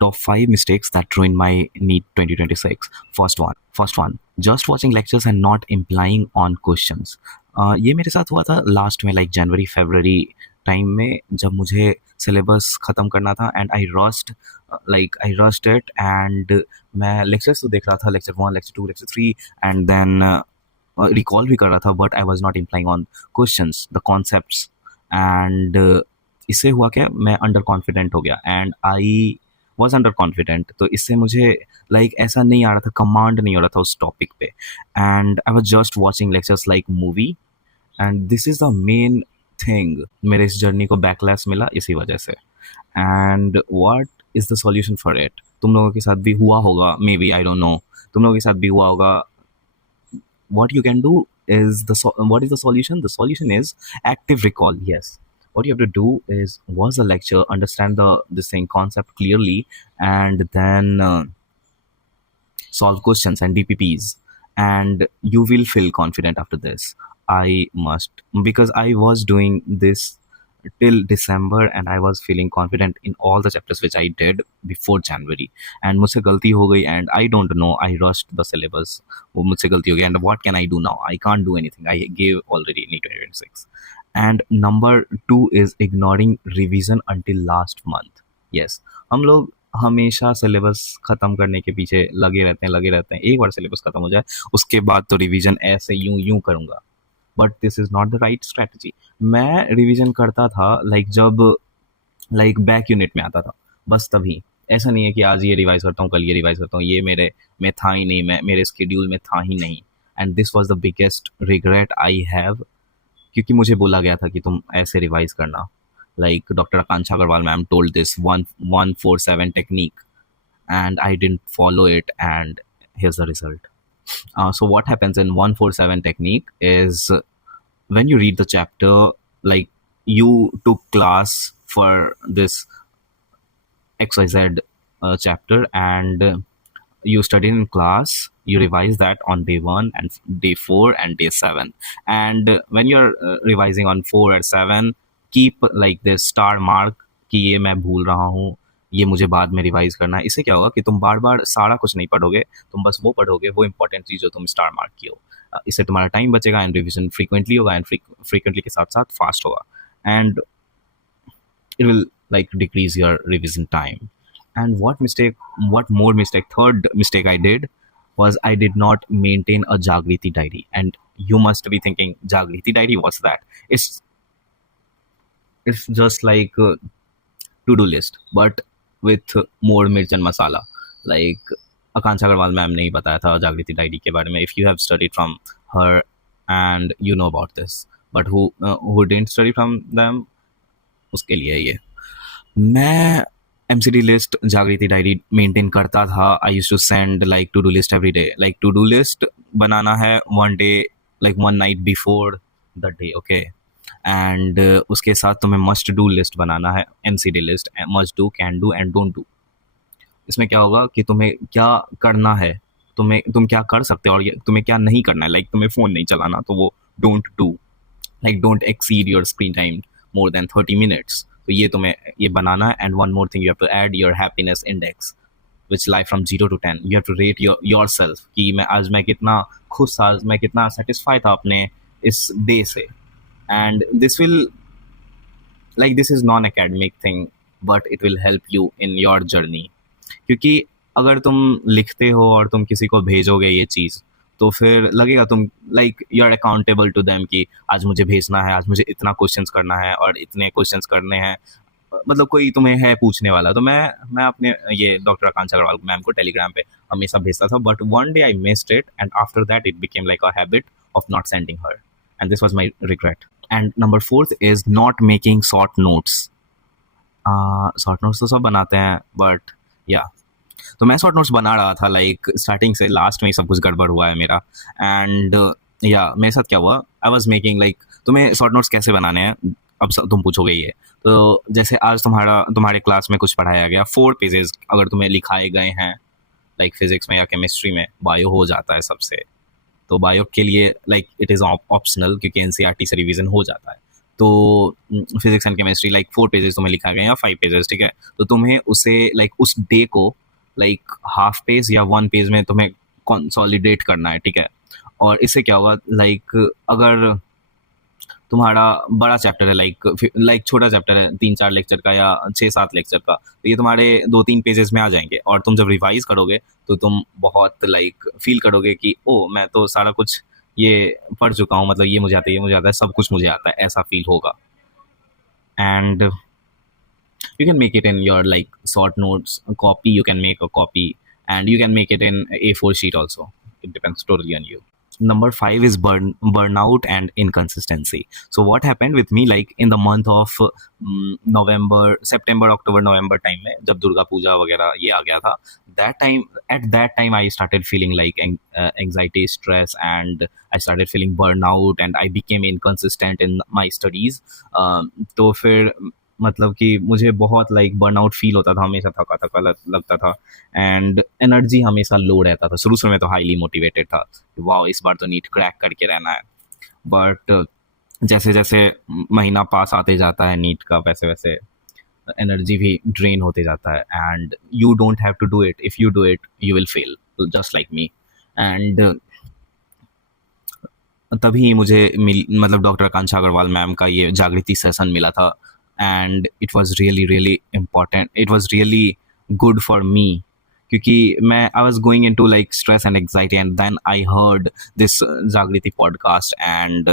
Top 5 mistakes that ruined my NEET 2026. First one, just watching lectures and not implying on questions. ये मेरे साथ हुआ था last में, लाइक जनवरी फरवरी टाइम में, जब मुझे सिलेबस ख़त्म करना था and I rushed it and मैं लेक्चर्स तो देख रहा था, lecture 1, lecture 2, lecture 3 and then recall भी कर रहा था, but I was not implying on questions, the concepts and इससे हुआ क्या, मैं अंडर कॉन्फिडेंट हो गया and I was under confident. तो इससे मुझे ऐसा नहीं आ रहा था, कमांड नहीं हो रहा था उस टॉपिक पे and I was just watching lectures like movie and this is the main thing, मेरे इस जर्नी को बैकलैश मिला इसी वजह से। And what is the solution for it? तुम लोगों के साथ भी हुआ होगा, may be, I don't know, तुम लोगों के साथ भी हुआ होगा। what you can do is what is the solution? The solution is active recall. Yes, what you have to do is watch the lecture, understand the same concept clearly, and then solve questions and DPPs, and you will feel confident after this. I must, because I was doing this till December and I was feeling confident in all the chapters which I did before January, and मुझसे गलती हो गई and I don't know, I rushed the syllabus, वो मुझसे गलती हो गई and what can I do now? I can't do anything, I gave already in 2026. And number 2 is ignoring revision until last month. Yes, हम लोग हमेशा syllabus ख़त्म करने के पीछे लगे रहते हैं। एक बार सिलेबस ख़त्म हो जाए उसके बाद तो रिवीजन ऐसे यूं करूँगा, but this is not the right strategy. मैं रिवीजन करता था जब बैक यूनिट में आता था, बस तभी। ऐसा नहीं है कि आज ये रिवाइज करता हूँ, कल ये रिवाइज करता हूँ, ये मेरे में था ही नहीं, मेरे स्केड्यूल में था ही नहीं। And this was the biggest regret I have, क्योंकि मुझे बोला गया था कि तुम ऐसे रिवाइज करना, doctor Akanksha Agarwal ma'am told this 147 technique and I didn't follow it, and here's the result. So what happens in 147 technique is, when you read the chapter, like you took class for this XYZ chapter and you studied in class, you revise that on day 1 and day 4 and day 7, and when you're revising on 4 or 7, keep like this star mark कि ये मैं भूल रहा हूँ, ये मुझे बाद में रिवाइज करना है। इससे क्या होगा कि तुम बार बार सारा कुछ नहीं पढ़ोगे, तुम बस वो पढ़ोगे, वो इंपॉर्टेंट चीज़ जो तुम स्टार मार्क की हो। इससे तुम्हारा टाइम बचेगा एंड रिविजन फ्रीक्वेंटली होगा एंड फ्रीक्वेंटली के साथ साथ फास्ट होगा and it will decrease your revision time. And what more mistake, third mistake I did was I did not maintain a Jagriti diary. And you must be thinking, Jagriti diary, what's that? It's just like a to-do list, but with more mirch and masala. Akanksha Agarwal ma'am ने ही बताया था जागृति diary के बारे में. If you have studied from her and you know about this, but who didn't study from them, उसके लिए ये. मैं MCD लिस्ट, जागृति डायरी मेंटेन करता था. I use to send to do list every day. To do list बनाना है one day, one night before the day, okay. And उसके साथ तुम्हें मस्ट डू लिस्ट बनाना है, MCD लिस्ट, must do, can do and don't do. इसमें क्या होगा कि तुम्हें क्या करना है, तुम क्या कर सकते हो और तुम्हें क्या नहीं करना है. तुम्हें फ़ोन नहीं चलाना, तो वो don't do. Don't exceed your screen time more than 30 minutes. तो ये तुम्हें ये बनाना है. And one more thing, you have to add your happiness index, which lie from 0 to 10. You have to rate yourself कि आज मैं कितना खुश था, आज मैं कितना satisfied था अपने इस डे से. And this will, this is non-academic thing, but it will help you in your journey. क्योंकि अगर तुम लिखते हो और तुम किसी को भेजोगे ये चीज़, तो फिर लगेगा तुम you are accountable to them कि आज मुझे भेजना है, आज मुझे इतना क्वेश्चंस करना है और इतने क्वेश्चंस करने हैं, कोई तुम्हें है पूछने वाला. तो मैं अपने ये डॉक्टर आकांक्षा अग्रवाल मैम को टेलीग्राम पे हमेशा भेजता था, but one day I missed it and after that it became a habit of not sending her, and this was my regret. And number 4 is not making short notes. Short notes तो सब बनाते हैं, but या तो मैं short notes बना रहा था स्टार्टिंग से लास्ट में ही सब कुछ गड़बड़ हुआ है मेरा. एंड मेरे साथ क्या हुआ, आई वॉज मेकिंग तुम्हें शॉर्ट नोट्स कैसे बनाने हैं, अब तुम पूछोगे ये. तो जैसे आज तुम्हारे क्लास में कुछ पढ़ाया गया, 4 पेजेस अगर तुम्हें लिखाए गए हैं फिजिक्स में या केमिस्ट्री में, बायो हो जाता है सबसे. तो बायो के लिए इट इज़ ऑप्शनल, क्योंकि NCERT से रिविज़न हो जाता है. तो physics and chemistry like 4 pages तुम्हें लिखा गया या 5 पेजेस, ठीक है, तो तुम्हें उसे लाइक उस डे को लाइक हाफ पेज या 1 पेज में तुम्हें कंसोलिडेट करना है, ठीक है। और इससे क्या होगा, लाइक अगर तुम्हारा बड़ा चैप्टर है, लाइक छोटा चैप्टर है 3-4 लेक्चर का या 6-7 लेक्चर का, तो ये तुम्हारे 2-3 पेजेस में आ जाएंगे, और तुम जब रिवाइज करोगे तो तुम बहुत लाइक फील करोगे कि ओ मैं तो सारा कुछ ये पढ़ चुका हूँ, मतलब ये मुझे आता है, ये मुझे आता है, सब कुछ मुझे आता है, ऐसा फील होगा। And you can make it in your like short notes copy, you can make a copy, and you can make it in A4 sheet also. It depends totally on you. Number 5 is burnout and inconsistency. So what happened with me, like in the month of November, September, October, November time में जब दुर्गा पूजा वगैरह ये आ गया था, that time I started feeling like anxiety, stress, and I started feeling burnout, and I became inconsistent in my studies. तो फिर मतलब कि मुझे बहुत लाइक बर्नआउट फील होता था, हमेशा थका थका लगता था, एंड एनर्जी हमेशा लो रहता था। शुरू शुरू में तो हाईली मोटिवेटेड था, वाह इस बार तो नीट क्रैक करके रहना है, बट जैसे जैसे महीना पास आते जाता है नीट का, वैसे वैसे एनर्जी भी ड्रेन होते जाता है, and you don't have to do it, if you do it you will fail, just like me. And तभी मुझे मतलब डॉक्टर आकांक्षा अग्रवाल मैम का ये जागृति सेशन मिला था, and it was really really important, it was really good for me, क्योंकि मैं I was going into like stress and anxiety, and then I heard this Jagriti podcast, and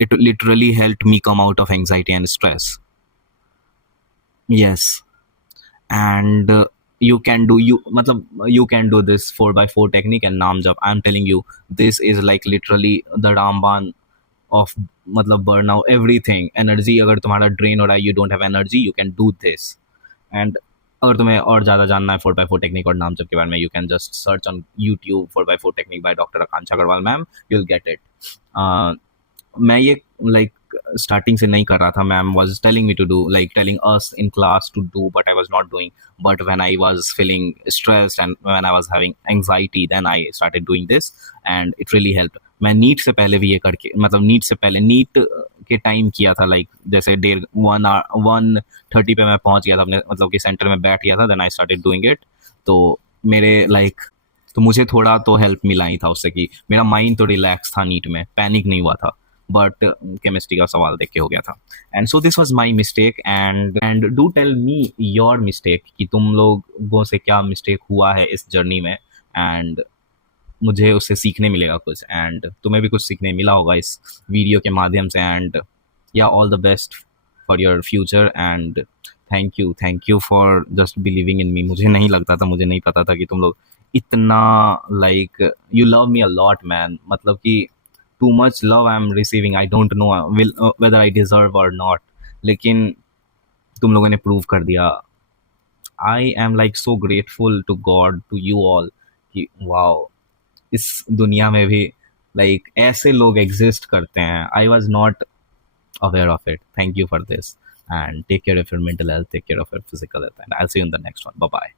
it literally helped me come out of anxiety and stress. Yes. And you can do you can do this 4x4 technique and naam jap. I'm telling you, this is like literally the ramban of मतलब burnout, everything, energy अगर तुम्हारा drain हो रहा है, you don't have energy, you can do this. And अगर तुम्हें और ज़्यादा जानना है 4x4 टेक्निक और नाम जब के बारे में, you can just search on YouTube 4x4 technique by doctor Akanksha Agarwal ma'am, you will get it. मैं ये लाइक स्टार्टिंग से नहीं कर रहा था, ma'am was telling me to do, like telling us in class to do, but I was not doing, but when I was feeling stressed and when I was having anxiety, then I started doing this, and it really helped. मैं NEET से पहले भी ये करके, मतलब NEET से पहले, NEET के टाइम किया था, लाइक जैसे 1:30 पे मैं पहुंच गया था अपने मतलब कि सेंटर में बैठ गया था, then I started doing it. तो मेरे लाइक तो मुझे थोड़ा तो हेल्प मिला ही था उससे, कि मेरा माइंड तो रिलैक्स था, नीट में पैनिक नहीं हुआ था, बट केमिस्ट्री का सवाल देख के हो गया था। And so this was my mistake, and do tell me your mistake, कि तुम लोगों से क्या मिस्टेक हुआ है इस जर्नी में, एंड मुझे उससे सीखने मिलेगा कुछ, एंड तुम्हें भी कुछ सीखने मिला होगा इस वीडियो के माध्यम से। एंड या all the best for your future, and thank you for just believing in me. मुझे नहीं लगता था, मुझे नहीं पता था कि तुम लोग इतना like you love me a lot man, मतलब कि too much love I'm receiving, I don't know whether I deserve or not, लेकिन तुम लोगों ने प्रूव कर दिया। I am like so grateful to God, to you all, कि wow इस दुनिया में भी लाइक ऐसे लोग एग्जिस्ट करते हैं। I was not aware of it. Thank you for this, and take care of your mental health, take care of your physical health, and I'll see you in the next one. Bye bye.